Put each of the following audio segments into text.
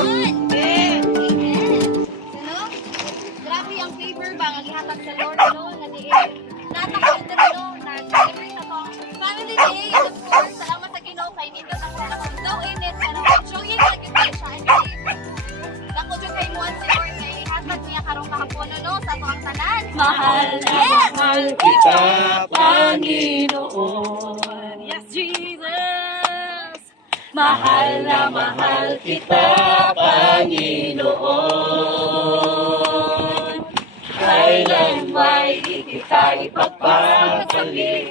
Amen. Ano? Grabe ang favor ba nga gihatag sa Lord no nga di natakot dito no nag-celebrate sa tong family day of course salamat sa Ginoo kay nindot ang mga daw init ano enjoy it like it siya and dako jud kay mo si Lord kay hatag niya karong kahapon no sa ato ang tanan. Mahal na mahal kita, Panginoon. Yes, Jesus. Mahal na mahal kita, Panginoon. Kailan may di kita ipagpapalit,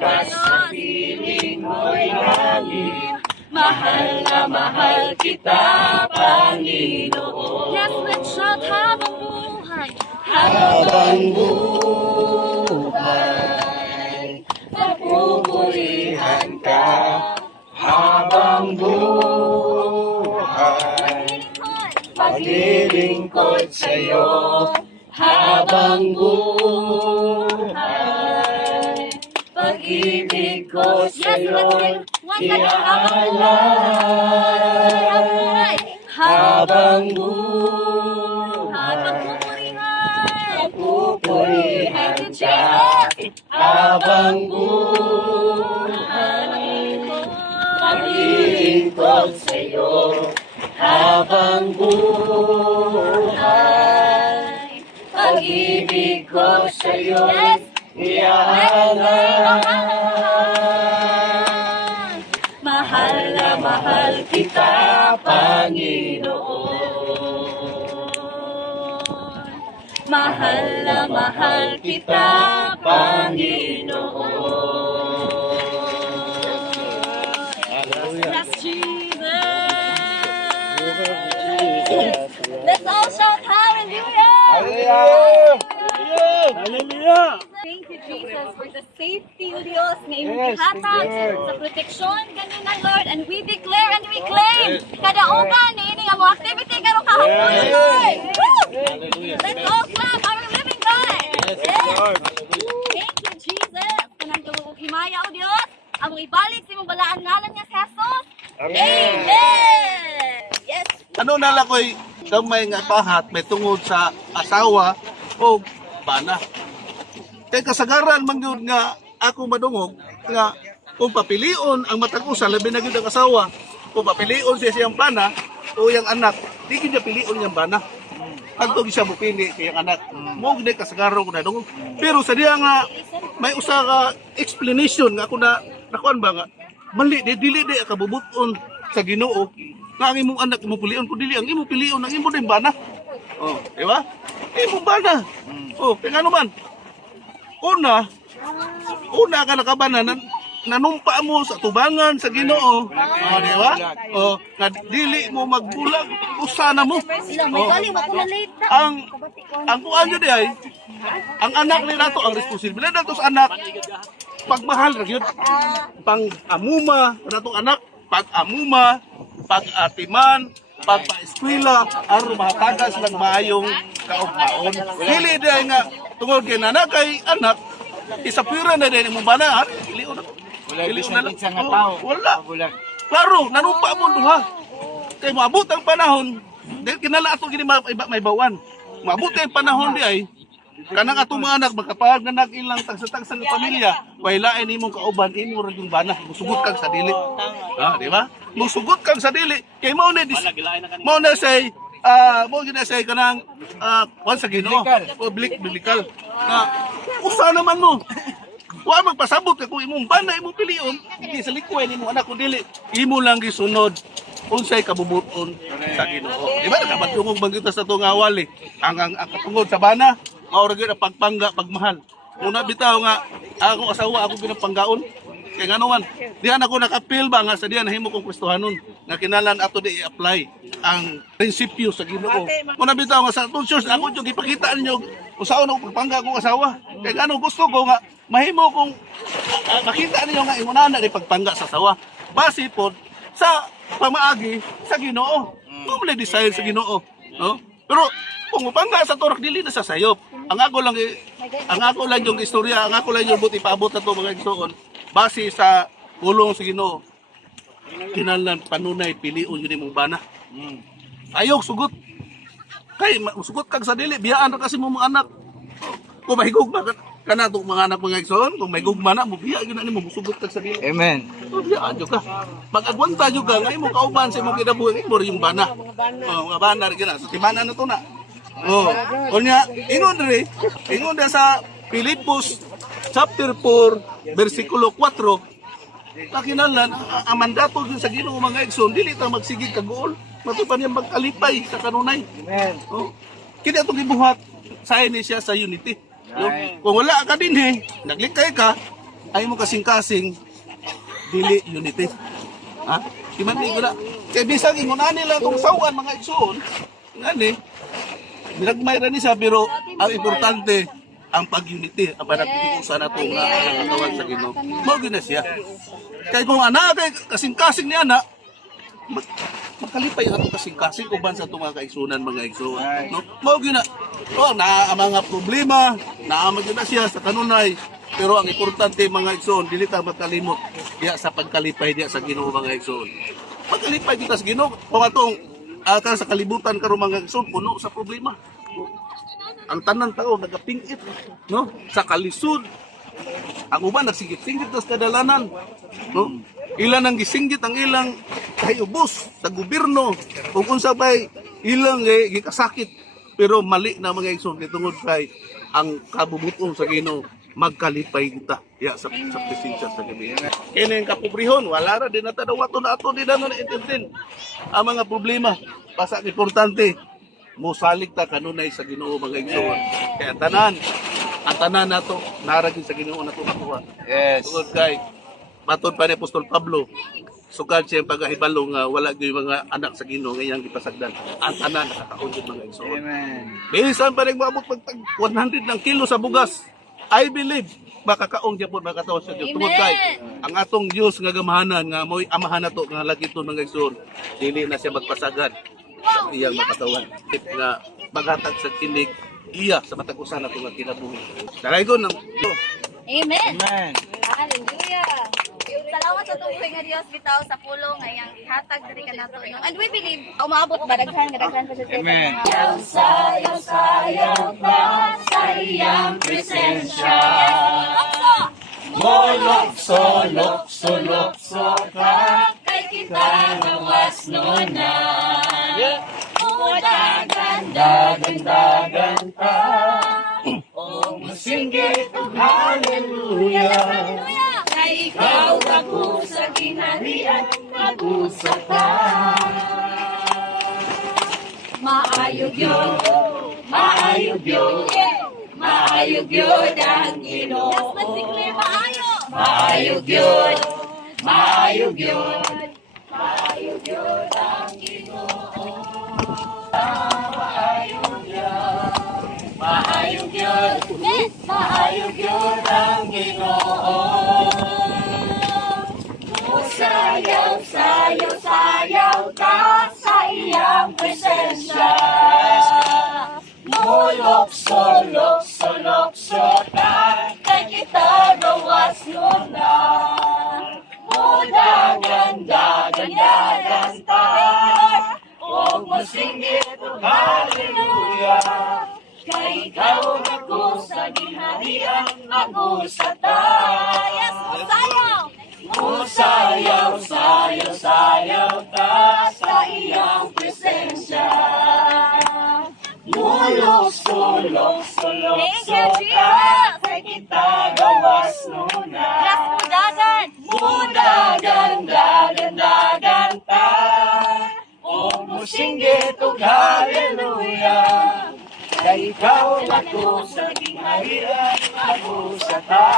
sa piling mo'y langit. Mahal na mahal kita, Panginoon. Yes, let's shout habang buhay. Habang buhay, pagpupurihan ka. Habang buhay, paglilingkod sa'yo. Habang buhay, pag-ibig ko sa'yo'y iaalay. Habang buhay, pagpupurihan ka. Habang buhay, paglilingkod sa'yo. Habang buhay, pag-ibig ko sa'yo iaalay. Mahal na mahal kita, Panginoon. Mahal na mahal kita, Panginoon. Yes, Jesus. Let's all shout hallelujah. Hallelujah! Thank you, Jesus, for the safety, O Dios, na imong gihatag sa proteksyon kanina, Lord, and we declare and we claim kadaugan ni ini nga mga activity karong kahapon, Lord. Woo! Let's all clap our living God. Yes. Thank you, Jesus. Kanang tuwag himaya, O Dios, among ibalik sa imong balaan ngalan niya si Jesus. Amen. Yes. Ano nala ko'y gamay nga pahat may tungod sa asawa o bana. Kay kasagaran man gyud nga ako madungog nga kung papilion ang matag usa labi na gyud ang asawa, kung papilion siya siyang bana o yang anak, di gyud niya pilion yang bana. Adto siya mopili kay ang anak. Mo gyud kasagaran ko na dungog. Pero sa diya nga may usa ka explanation nga ako na nakuan ba nga mali dili kabubuton sa Ginoo nga ang imong anak mo pilion ko dili ang imong pilion ang imong din bana. Oh, di ba? Imong bana. Oh, kaya ano man. Una ka nakabanan nanumpa mo sa tubangan sa Ginoo. Oh, di ba? Oh, nga dili mo magbulag usana mo. Oh, ang kuan jud ay ang anak ni nato ang responsibilidad nato sa anak. Pagmahal ra gyud. Pang-amuma natong anak, pag-amuma, pag-atiman, pagpa-eskwela, aron mahatagas lang maayong kaugmaon. Dili day nga tungod kay nana kay anak, isapira na din imong bana, iliw na. Wala sa nga tao. Wala. Klaro, nanumpa mo duha. Kay maabot ang panahon, dahil kinala ato gini may bawan. Maabot ang panahon di ay kanang atong mga anak makapahag na nag-ilang tagsa-tagsa ng pamilya, wailain imong kauban imo ra yung bana, musugot kag sa dili. Ah, di ba? Musugot kag sa dili. Kay mao na say mo gina say kanang once again no, public biblical. Usa naman mo. Wa magpasabot ka kung imong bana imong pilion, di sa likway nimo anak ko dili. Imo lang gisunod unsay kabubuton sa Ginoo. Di ba nakabadungog bangita sa tuong awali ang katungod sa bana mao ra gyud ang pagpangga pagmahal. Una bitaw nga akong asawa ako ginapanggaon. Kay ngano man, dihan ako nakapil ba nga sa diyan nahimo kong Kristohanon nga kinahanglan ato di i-apply ang prinsipyo sa Ginoo. Una bitaw nga sa church ako yung ipakita ninyo usaon ako pagpangga akong asawa. Kay ngano gusto ko nga mahimo kong makita ninyo nga imong nana di pagpangga sa asawa. Base pod sa pamaagi sa Ginoo. Mo desire sa Ginoo, no? Pero kung mapangga sa turak dili na sa sayop. Ang ako lang yung istorya, ang ako lang yung buti paabot na to mga igsoon base sa pulong sa Ginoo. Kinahanglan panunay piliun yun imong bana. Ayog sugot. Kay sugot kag sa dili biyaan ra kasi mo mga anak. Kung may gugma kana tong mga anak mga igsoon, kung may gugma na mo biya gyud na nimo musugot kag sa dili. Amen. Biyaan jud ka. Mag-agwanta jud ka nga imong kauban sa imong kinabuhi mo yung bana. Oh, mga bana rin gina. So timana na to na. Oh, unya ingon na sa Filipos chapter 4 versikulo 4 nakinahanglan ang mandato din sa Ginoo mga igsoon dili ta magsigig kag gool matupan niyang magkalipay sa kanunay. Amen. Oh. Kini atong gibuhat sa ini siya sa unity. No? Kung wala ka din naglikay ka ay mo kasing-kasing dili unity. Ha? Kimani ko na. Kaya bisag ingunan nila itong sawan mga igsoon. Ngani, nagmay ra ni siya pero ang importante ang pag-unity ang panagtitiusan nato nga katawan sa Ginoo. Mao gyud na siya. Kay kung ana kay kasing-kasing ni ana makalipay ato kasing-kasing uban sa itong mga kaigsunan mga igsoon. No? Mao gyud na. Oh, naa ang mga problema, naa gyud na siya sa kanunay. Pero ang importante mga igsoon, dili ta makalimot diya sa pagkalipay diya sa Ginoo mga igsoon. Pagkalipay kita sa Ginoo, kung atong kan sa kalibutan karon mga igsoon puno sa problema. Ang tanan tao nagapingit, no? Sa kalisod. Ang uban nagsinggit-singgit sa kadalanan, no? Ilan ang gisinggit ang ilang kahubos sa gobyerno ug unsa bay ilang gikasakit pero mali na mga igsoon tungod kay ang kabubuton sa Ginoo magkalipay kita ya sa presensya sa gabi. Kini ang kapobrehon wala ra din nata dawaton na ato di na naintindihan ang mga problema basta importante mosalig ta kanunay sa Ginoo mga igsoon. Kaya ang tanan nato naragin sa Ginoo nato nakuha. Yes. Tungod kay matod pa ni Apostol Pablo sugad siya pagahibalo nga wala gyud mga anak sa Ginoo nga iyang gipasagdan. Ang tanan nakakaon jud mga igsoon. Amen. Bisan pa rin maabot pag 100 ng kilo sa bugas. I believe makakaong diya po makatawa sa Diyos. Tungod kay ang atong Diyos nga gamahanan nga mo'y amahan nato nga lagi ito mga igsoon. Dili na siya magpasagad sa iyang makatawan. Nga maghatag sa kinig iya sa matag usa nato nga kinabuhi. Daraygon ng Amen. Amen. Hallelujah. Salamat sa tuloy nga Dios bitaw sa pulong nga iyang ihatag diri kanato. And we believe umaabot ba daghan pa sa Amen. Sayaw ka sa iyang presensya. Lukso ka. Kay kita nawas nuna. Dagan ka. O musinggit og hallelujah. Hallelujah. Kay ikaw ako sa ginharian, mag-usap ka. Maayog yun. Maayog yun. Maayog yun ang Ginoo. Yes, let's declare maayo. Maayog yun. Maayog yun. Maayog yun ang Ginoo. Maayog yun. Yes, Maayog yun ang Ginoo. Sayaw, sayaw, sayaw ka sa iyang presensya. Lukso ka. Kay kita gawas nuna. Dagan ka. O musinggit og hallelujah. Kay ikaw ako sa ginharian, mag-usap ta. Yes, sayaw. Sayaw ka sa iyang presensya. Lukso Thank you, ka. Jesus. Kay kita gawas nuna. Yes, mudagan. Dagan ta. O musinggit og hallelujah. Kay ikaw ako sa ginharian, mag-usap ta.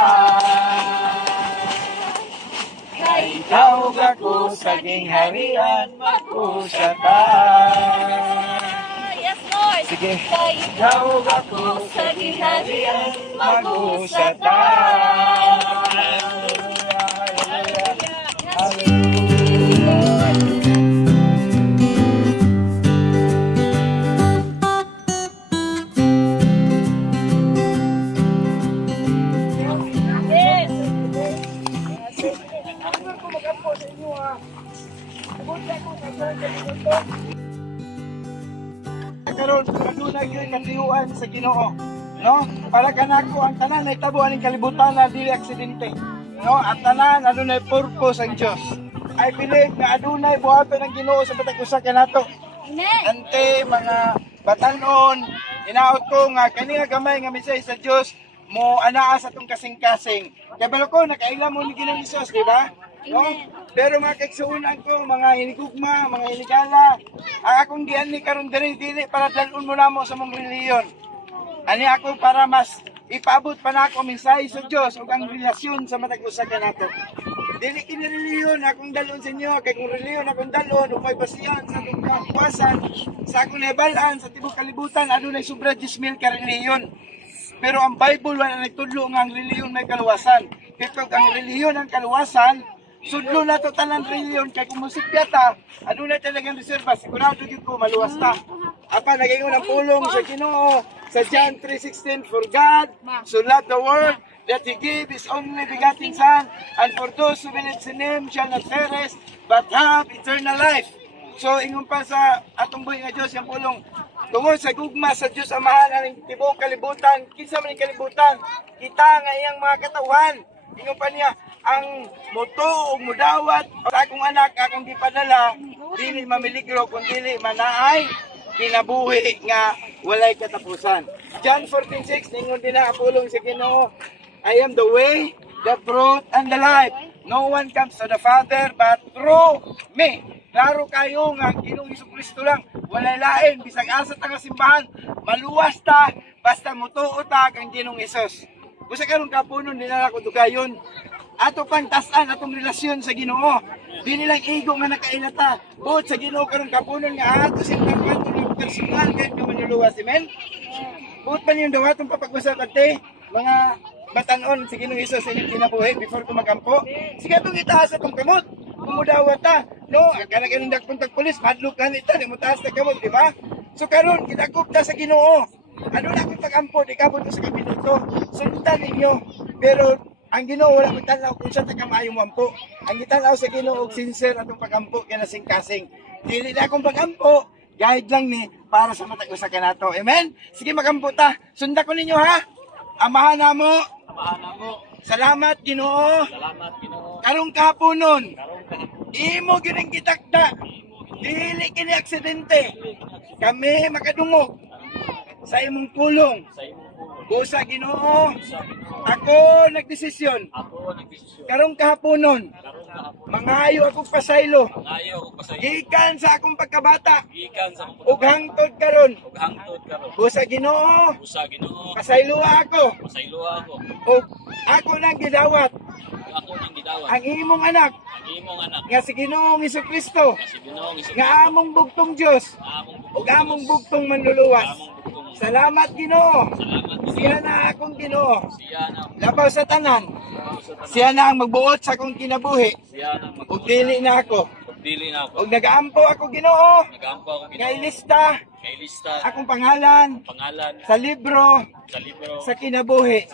Kay ikaw ako sa gingharian, mag-usap ta. Yes, Lord. Sige. Kay Ikaw ako sa gingharian, mag-usap ta. karon aduna gyud katiyuan sa Ginoo. No? Para kanako ang tanan ay tabo aning kalibutan na dili aksidente. No? At tanan adunay purpose ang Dios. I believe na adunay buhaton ng Ginoo sa matag usa kanato. Amen. Ante mga batanon, inaot ko nga kani nga gamay nga misay sa Dios mo anaa sa tong kasing-kasing. Kaya balo ko nakailam mo ni Ginoong Hesus, di ba? No? Pero mga kaigsuunan ko, mga hinigugma, mga hinigala, ang akong gian ni karon dili para dalon mo namo sa mong reliyon. Ani ako para mas ipaabot pa na ako mensahe sa Dios ug ang relasyon sa matag usa kanato. Dili kini reliyon akong dalon sa inyo, kay kung reliyon akong dalon ug may basihan sa akong kapuasan, sa akong nabalaan sa tibok kalibutan adunay sobra 10,000 ka reliyon. Pero ang Bible wala nagtudlo nga ang reliyon may kaluwasan. Kaya ang reliyon ang kaluwasan, sudlo na to tanan reliyon kay kung musipya ta, adunay talagang reserva, sigurado gyud ko maluwas ta. Apa nagaingon ang pulong sa Ginoo sa John 3:16, for God so loved the world that He gave His only begotten Son, and for those who believe in Him shall not perish but have eternal life. So ingon pa sa atong buhi nga Dios yang pulong tungod sa gugma sa Dios Amahan aning tibuok kalibutan, kinsa man ang kalibutan, kita nga iyang mga katawhan. Ingon pa niya, ang moto ug mudawat sa akong anak akong gipadala dili mamiligro kun dili manaay kinabuhi nga walay katapusan. John 14:6 ningon din na apulong sa Ginoo, I am the way, the truth, and the life. No one comes to the Father but through me. Klaro kayo nga ang Ginoong Jesucristo lang, walay lain, bisag asa ta nga simbahan, maluwas ta, basta mutuo ta kang Ginoong Hesus. Busa karon kapunon dinala ko dugayon. Ato pang tasan atong relasyon sa Ginoo. Di nilang ego nga nakailata. Buot sa Ginoo karon kapunon nga ato simbahan kanto ng personal kahit ka manluluwas, amen? Buot pa niyong dawatong papag-usap ate, mga batanon sa Ginoong Hesus sa inyong kinabuhi before ko magampo. Sige itong itaas atong kamot. Kumudawat ta, no? Kana kanang puntag pulis, madlok ka nita, di mo taas na kamot, di ba? So karon kinakop ta sa Ginoo. Ano na akong pagampo, di kabot ko sa kabinuto. Sundan ninyo. Pero ang Ginoo wala mo tanaw kung siya taga-maayong mampo. Ang gitanaw sa Ginoo og sincere atong pagampo kaya nasing-kasing. Dili na akong pagampo, guide lang ni para sa matag usa kanato. Amen? Sige magampo ta. Sunda ko ninyo ha. Amahan namo. Salamat Ginoo. Karong kahaponon. Imo gining gitakda. Dili kini aksidente. Kami makadungog sa imong pulong. Busa Ginoo. Ako nagdesisyon. Karong kahaponon. Mangayo akong pasaylo. Gikan sa akong pagkabata. Ug hangtod karon. Busa Ginoo. Pasayloa ako. Ug ako nang gidawat. Ang imong anak. Nga si Ginoong Jesucristo. Nga among bugtong Dios. Ug among bugtong manluluwas. Salamat Ginoo. Siya na akong Ginoo. Labaw sa tanan. Siya na ang magbuot sa akong kinabuhi. Ug dili na ako. Ug nagaampo ako Ginoo. Nga ilista akong pangalan sa libro sa kinabuhi.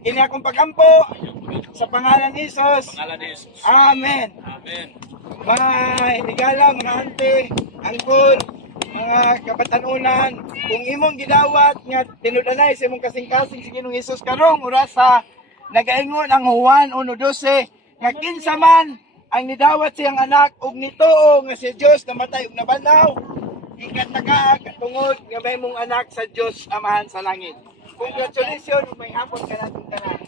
Ini akong pagampo sa pangalan ni Jesus. Amen. Mga hinigala, mga ante, angkol, mga kapatanunan, kung imong gidawat nga tinudanay sa imong kasing-kasing si Ginoong Hesus karong orasa, nagaingon ang Juan 1:12 nga kinsa man ang nidawat siyang anak ug nituo nga si Dios namatay ug nabanaw, ikataka katungod nga may mong anak sa Dios Amahan sa langit. Congratulations, may hapon ka natin tanan.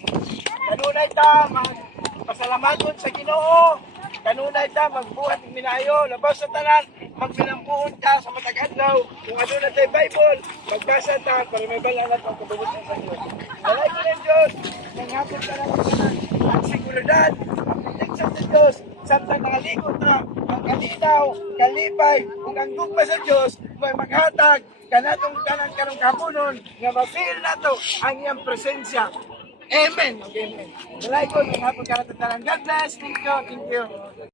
Kanunay ta magpasalamaton sa Ginoo. Kanunay ta magbuhat ng minayo, labas sa tanan, magpilampuon ta sa matag adlaw. Kung ano na tayo Bible, magbasa ta para may balanat ang kabubutan sa Diyos. Dalay ko ng Diyos, nanghapon ka natin tanan. Ang seguridad, ang protection sa Diyos, samtang nakalikot na, ang kalinaw, kalipay, kung ang gugma sa Diyos, may maghatag, kanatong kanan karong kapunon, nga ma-feel na to ang iyang presensya. Amen. Amen. Dalay ko, nanghapon ka natin tanan. God bless. Thank you.